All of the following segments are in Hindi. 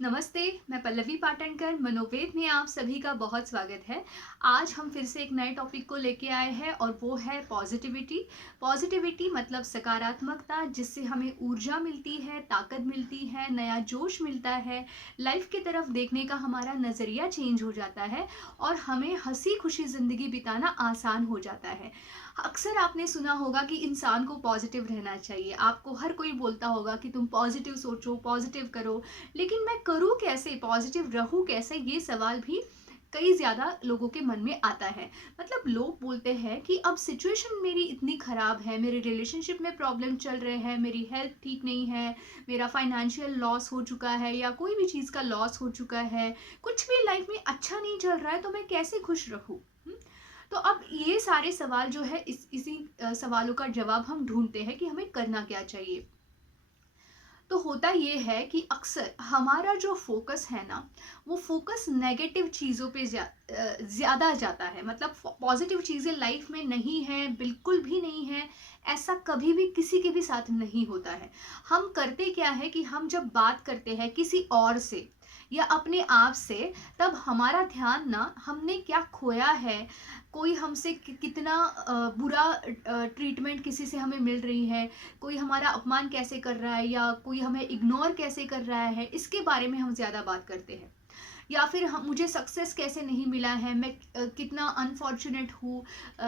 नमस्ते, मैं पल्लवी पाटणकर। मनोवेद में आप सभी का बहुत स्वागत है। आज हम फिर से एक नए टॉपिक को लेके आए हैं और वो है पॉजिटिविटी। पॉजिटिविटी मतलब सकारात्मकता, जिससे हमें ऊर्जा मिलती है, ताकत मिलती है, नया जोश मिलता है, लाइफ की तरफ देखने का हमारा नज़रिया चेंज हो जाता है और हमें हंसी खुशी ज़िंदगी बिताना आसान हो जाता है। अक्सर आपने सुना होगा कि इंसान को पॉजिटिव रहना चाहिए। आपको हर कोई बोलता होगा कि तुम पॉजिटिव सोचो, पॉजिटिव करो। लेकिन मैं करूँ कैसे, पॉजिटिव रहूँ कैसे, ये सवाल भी कई ज़्यादा लोगों के मन में आता है। मतलब लोग बोलते हैं कि अब सिचुएशन मेरी इतनी ख़राब है, मेरे रिलेशनशिप में प्रॉब्लम चल रहे हैं, मेरी हेल्थ ठीक नहीं है, मेरा फाइनेंशियल लॉस हो चुका है या कोई भी चीज़ का लॉस हो चुका है, कुछ भी लाइफ में अच्छा नहीं चल रहा है, तो मैं कैसे खुश रहूँ? तो अब ये सारे सवाल जो है इसी सवालों का जवाब हम ढूंढते हैं कि हमें करना क्या चाहिए। तो होता ये है कि अक्सर हमारा जो फोकस है ना, वो फोकस नेगेटिव चीज़ों पे ज़्यादा जाता है। मतलब पॉजिटिव चीज़ें लाइफ में नहीं है, बिल्कुल भी नहीं है। ऐसा कभी भी किसी के भी साथ नहीं होता है। हम करते क्या है कि हम जब बात करते हैं किसी और से या अपने आप से, तब हमारा ध्यान ना हमने क्या खोया है, कोई हमसे कितना बुरा ट्रीटमेंट किसी से हमें मिल रही है, कोई हमारा अपमान कैसे कर रहा है या कोई हमें इग्नोर कैसे कर रहा है, इसके बारे में हम ज़्यादा बात करते हैं। या फिर हम मुझे सक्सेस कैसे नहीं मिला है, मैं कितना अनफॉर्चुनेट हूँ,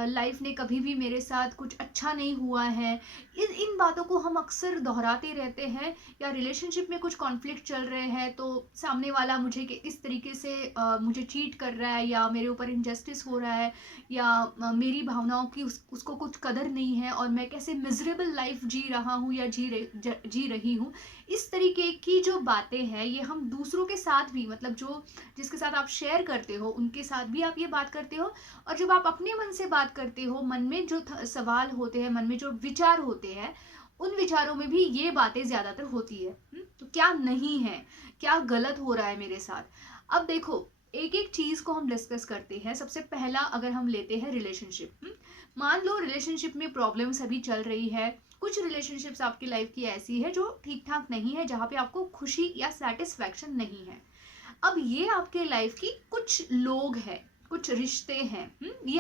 लाइफ ने कभी भी मेरे साथ कुछ अच्छा नहीं हुआ है। इन इन बातों को हम अक्सर दोहराते रहते हैं। या रिलेशनशिप में कुछ कॉन्फ्लिक्ट चल रहे हैं तो सामने वाला मुझे किस तरीके से मुझे चीट कर रहा है या मेरे ऊपर इनजस्टिस हो रहा है, या मेरी भावनाओं की उसको कुछ कदर नहीं है और मैं कैसे मिजरेबल लाइफ जी रहा हूँ या जी रही हूँ। इस तरीके की जो बातें हैं ये हम दूसरों के साथ भी, मतलब जो जिसके साथ आप शेयर करते हो उनके साथ भी आप ये बात करते हो। और जब आप अपने मन से बात करते हो, मन में जो सवाल होते हैं, मन में जो विचार होते हैं, उन विचारों में भी ये बातें ज्यादातर होती है। तो क्या नहीं है, क्या गलत हो रहा है मेरे साथ। अब देखो, एक एक चीज को हम डिस्कस करते हैं। सबसे पहला अगर हम लेते हैं रिलेशनशिप। मान लो रिलेशनशिप में प्रॉब्लम्स अभी चल रही है। कुछ रिलेशनशिप्स आपकी लाइफ की ऐसी है जो ठीक ठाक नहीं है, जहाँ पे आपको खुशी या सेटिस्फैक्शन नहीं है। अब ये आपके लाइफ की कुछ लोग हैं, कुछ रिश्ते हैं। ये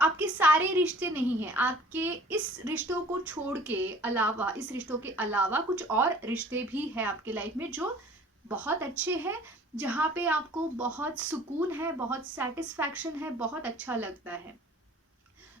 आपके सारे रिश्ते नहीं हैं। आपके इस रिश्तों को छोड़ के अलावा, इस रिश्तों के अलावा कुछ और रिश्ते भी हैं आपके लाइफ में जो बहुत अच्छे हैं, जहाँ पे आपको बहुत सुकून है, बहुत सेटिस्फैक्शन है, बहुत अच्छा लगता है।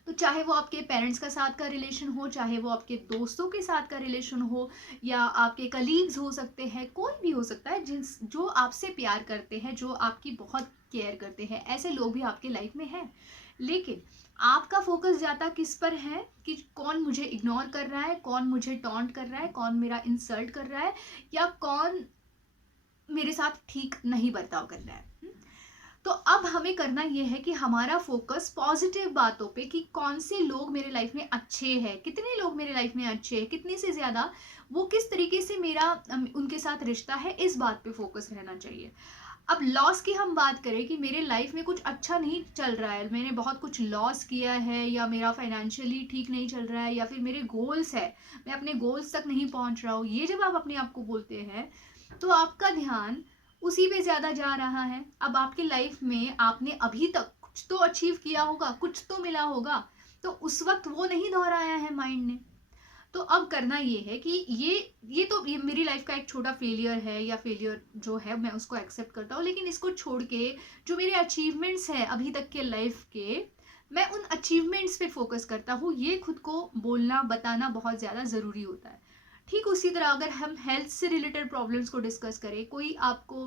तो चाहे वो आपके पेरेंट्स का साथ का रिलेशन हो, चाहे वो आपके दोस्तों के साथ का रिलेशन हो, या आपके कलीग्स हो सकते हैं, कोई भी हो सकता है जिन जो आपसे प्यार करते हैं, जो आपकी बहुत केयर करते हैं, ऐसे लोग भी आपके लाइफ में हैं। लेकिन आपका फोकस ज़्यादा किस पर है कि कौन मुझे इग्नोर कर रहा है, कौन मुझे टॉन्ट कर रहा है, कौन मेरा इंसल्ट कर रहा है, या कौन मेरे साथ ठीक नहीं बर्ताव कर रहा है। तो अब हमें करना ये है कि हमारा फोकस पॉजिटिव बातों पे, कि कौन से लोग मेरे लाइफ में अच्छे हैं, कितने लोग मेरे लाइफ में अच्छे हैं, कितने से ज्यादा, वो किस तरीके से मेरा उनके साथ रिश्ता है, इस बात पे फोकस रहना चाहिए। अब लॉस की हम बात करें कि मेरे लाइफ में कुछ अच्छा नहीं चल रहा है, मैंने बहुत कुछ लॉस किया है, या मेरा फाइनेंशियली ठीक नहीं चल रहा है, या फिर मेरे गोल्स है, मैं अपने गोल्स तक नहीं पहुंच रहा हूँ, ये जब आप अपने आप को बोलते हैं, तो आपका ध्यान उसी पे ज्यादा जा रहा है। अब आपकी लाइफ में आपने अभी तक कुछ तो अचीव किया होगा, कुछ तो मिला होगा, तो उस वक्त वो नहीं दोहराया है माइंड ने। तो अब करना ये है कि ये मेरी लाइफ का एक छोटा फेलियर है, या फेलियर जो है मैं उसको एक्सेप्ट करता हूँ, लेकिन इसको छोड़ के जो मेरे अचीवमेंट्स हैं अभी तक के लाइफ के, मैं उन अचीवमेंट्स पे फोकस करता हूँ। ये खुद को बोलना बताना बहुत ज़्यादा ज़रूरी होता है। ठीक उसी तरह अगर हम हेल्थ से रिलेटेड प्रॉब्लम्स को डिस्कस करें, कोई आपको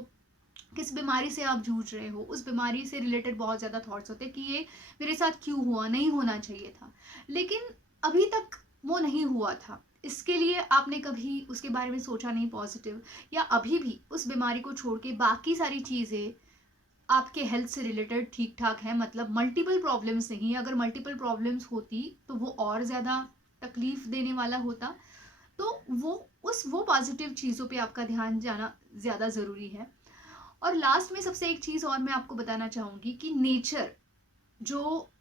किस बीमारी से आप जूझ रहे हो, उस बीमारी से रिलेटेड बहुत ज़्यादा थॉट्स होते हैं कि ये मेरे साथ क्यों हुआ, नहीं होना चाहिए था, लेकिन अभी तक वो नहीं हुआ था, इसके लिए आपने कभी उसके बारे में सोचा नहीं पॉजिटिव, या अभी भी उस बीमारी को छोड़ के बाकी सारी चीज़ें आपके हेल्थ से रिलेटेड ठीक ठाक है, मतलब मल्टीपल प्रॉब्लम्स नहीं है। अगर मल्टीपल प्रॉब्लम्स होती तो वो और ज़्यादा तकलीफ देने वाला होता। तो वो पॉजिटिव चीज़ों पे आपका ध्यान जाना ज़्यादा ज़रूरी है। और लास्ट में सबसे एक चीज़ और मैं आपको बताना चाहूँगी कि नेचर जो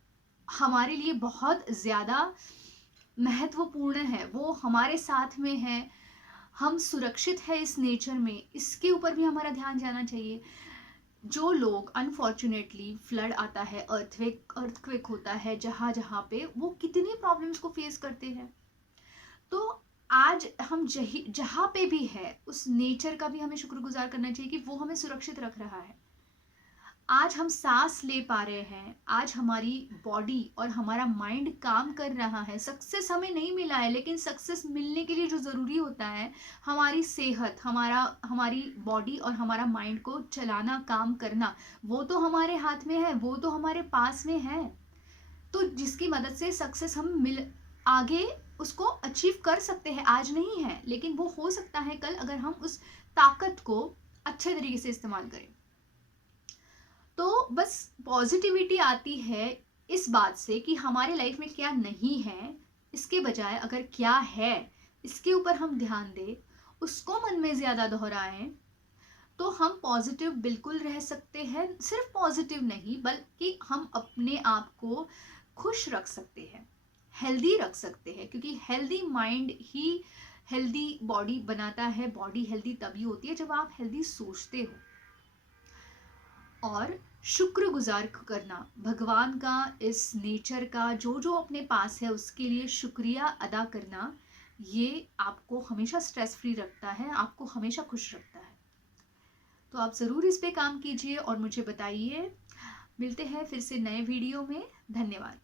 हमारे लिए बहुत ज़्यादा महत्वपूर्ण है, वो हमारे साथ में है। हम सुरक्षित है इस नेचर में, इसके ऊपर भी हमारा ध्यान जाना चाहिए। जो लोग अनफॉर्चुनेटली फ्लड आता है, अर्थक्वेक होता है, जहाँ जहाँ पे वो कितनी प्रॉब्लम्स को फेस करते हैं। तो आज हम जहाँ पे भी है उस नेचर का भी हमें शुक्रगुजार करना चाहिए कि वो हमें सुरक्षित रख रहा है। आज हम सांस ले पा रहे हैं, आज हमारी बॉडी और हमारा माइंड काम कर रहा है। सक्सेस हमें नहीं मिला है, लेकिन सक्सेस मिलने के लिए जो ज़रूरी होता है, हमारी सेहत, हमारी बॉडी और हमारा माइंड को चलाना, काम करना, वो तो हमारे हाथ में है, वो तो हमारे पास में है। तो जिसकी मदद से सक्सेस हम मिल आगे उसको अचीव कर सकते हैं। आज नहीं है, लेकिन वो हो सकता है कल, अगर हम उस ताकत को अच्छे तरीके से इस्तेमाल करें। तो बस पॉजिटिविटी आती है इस बात से कि हमारे लाइफ में क्या नहीं है, इसके बजाय अगर क्या है इसके ऊपर हम ध्यान दें, उसको मन में ज़्यादा दोहराएं, तो हम पॉजिटिव बिल्कुल रह सकते हैं। सिर्फ पॉजिटिव नहीं, बल्कि हम अपने आप को खुश रख सकते हैं, हेल्दी रख सकते हैं, क्योंकि हेल्दी माइंड ही हेल्दी बॉडी बनाता है। बॉडी हेल्दी तभी होती है जब आप हेल्दी सोचते हो। और शुक्रगुजार करना भगवान का, इस नेचर का, जो जो अपने पास है उसके लिए शुक्रिया अदा करना, ये आपको हमेशा स्ट्रेस फ्री रखता है, आपको हमेशा खुश रखता है। तो आप ज़रूर इस पे काम कीजिए और मुझे बताइए। मिलते हैं फिर से नए वीडियो में। धन्यवाद।